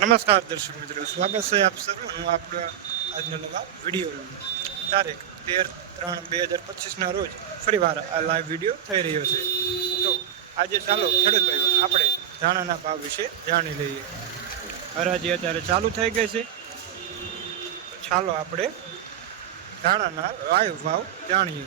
નમસ્કાર દર્શક મિત્રો, સ્વાગત છે આપ સર્વનું આપણા આજના નવા વિડીયોમાં. તારીખ 13/3/2025ના રોજ ફરીવાર આ લાઈવ વિડીયો થઈ રહ્યો છે. તો આજે ચાલો ખેડૂત ભાઈઓ આપણે ધાણાના ભાવ વિશે જાણી લઈએ. હરાજી અત્યારે ચાલુ થઈ ગઈ છે. ચાલો આપણે ધાણાના લાઈવ ભાવ જાણીએ.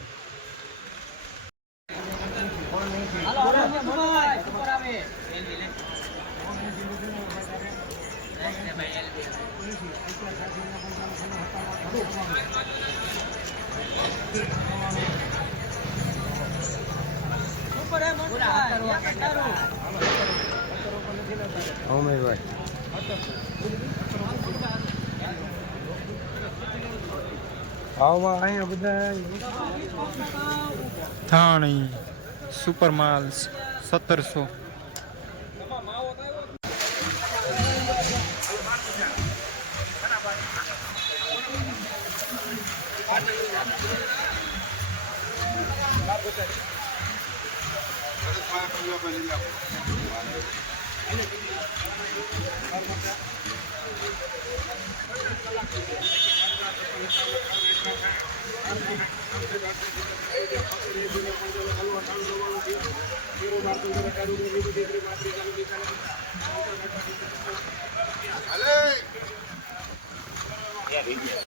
થાણી સુપર માલ્સ 1700.